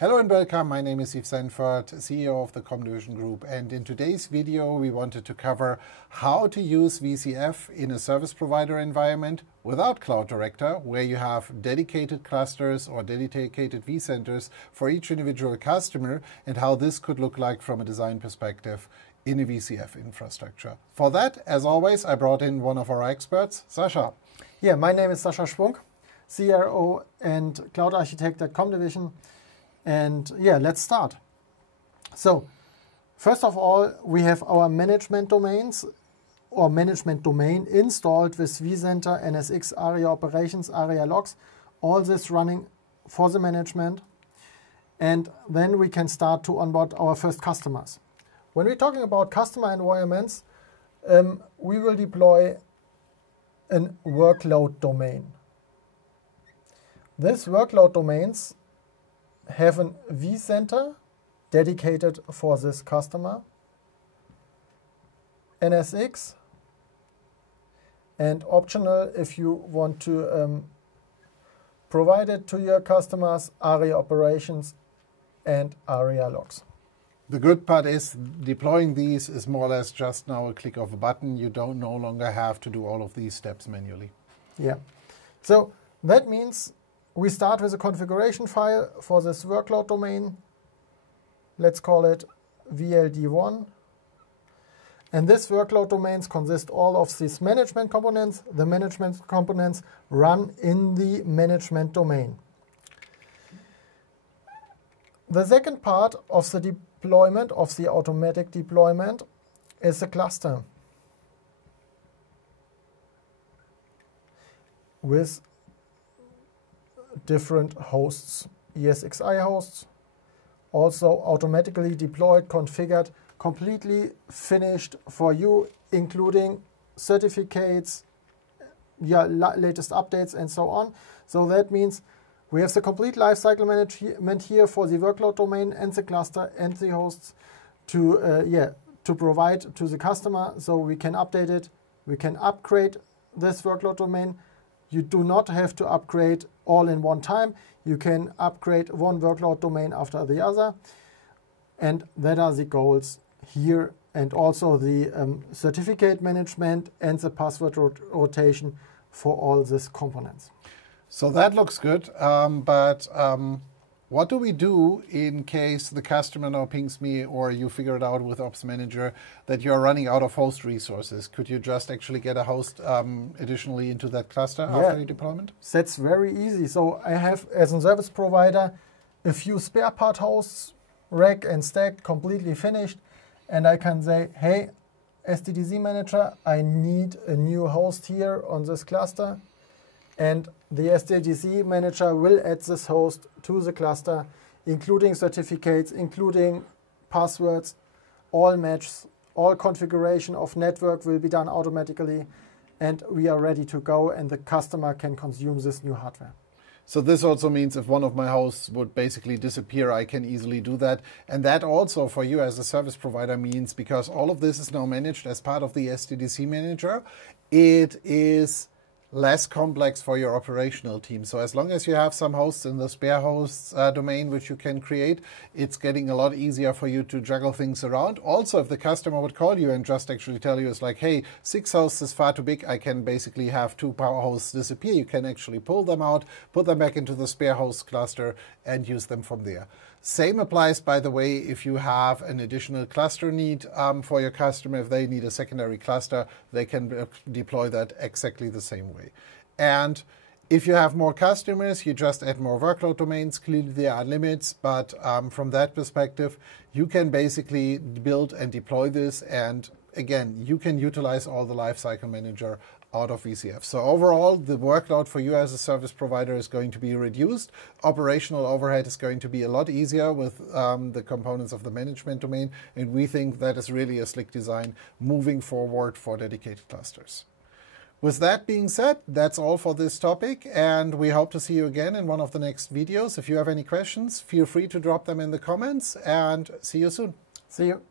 Hello and welcome, my name is Yves Sanford, CEO of the Comdivision Group, and in today's video we wanted to cover how to use VCF in a service provider environment without Cloud Director, where you have dedicated clusters or dedicated vCenters for each individual customer, and how this could look like from a design perspective in a VCF infrastructure. For that, as always, I brought in one of our experts, Sascha. Yeah, my name is Sascha Schwunk, CRO and Cloud Architect at Comdivision. And yeah, let's start. So, first of all, we have our management domains or management domain installed with vCenter, NSX, ARIA Operations, ARIA Logs, all this running for the management. And then we can start to onboard our first customers. When we're talking about customer environments, we will deploy a workload domain. These workload domains have a vCenter dedicated for this customer, NSX, and optional if you want to provide it to your customers, ARIA Operations and ARIA Logs. The good part is deploying these is more or less just now a click of a button. You don't no longer have to do all of these steps manually. Yeah, so that means we start with a configuration file for this workload domain. Let's call it VLD1. And this workload domains consist all of these management components. The management components run in the management domain. The second part of the deployment, of the automatic deployment, is the cluster with different hosts, ESXi hosts, also automatically deployed, configured, completely finished for you, including certificates, latest updates, and so on. So that means we have the complete lifecycle management here for the workload domain and the cluster and the hosts to provide to the customer, so we can update it, we can upgrade this workload domain. You do not have to upgrade all in one time. You can upgrade one workload domain after the other. And that are the goals here. And also the certificate management and the password rotation for all these components. So that looks good, but what do we do in case the customer now pings me, or you figure it out with Ops Manager that you're running out of host resources? Could you just actually get a host additionally into that cluster after your deployment? That's very easy. So I have, as a service provider, a few spare part hosts, rack and stack, completely finished. And I can say, hey, SDDC Manager, I need a new host here on this cluster. And the SDDC Manager will add this host to the cluster, including certificates, including passwords, all matches, all configuration of network will be done automatically, and we are ready to go, and the customer can consume this new hardware. So this also means if one of my hosts would basically disappear, I can easily do that. And that also for you as a service provider means, because all of this is now managed as part of the SDDC Manager, it is less complex for your operational team. So as long as you have some hosts in the spare hosts domain which you can create, it's getting a lot easier for you to juggle things around. Also, if the customer would call you and just actually tell you, it's like, hey, 6 hosts is far too big, I can basically have 2 power hosts disappear. You can actually pull them out, put them back into the spare host cluster and use them from there. Same applies, by the way, if you have an additional cluster need for your customer. If they need a secondary cluster, they can deploy that exactly the same way. And if you have more customers, you just add more workload domains. Clearly, there are limits, but from that perspective, you can basically build and deploy this. And again, you can utilize all the lifecycle manager out of VCF. So overall, the workload for you as a service provider is going to be reduced. Operational overhead is going to be a lot easier with the components of the management domain. And we think that is really a slick design moving forward for dedicated clusters. With that being said, that's all for this topic, and we hope to see you again in one of the next videos. If you have any questions, feel free to drop them in the comments, and see you soon. See you.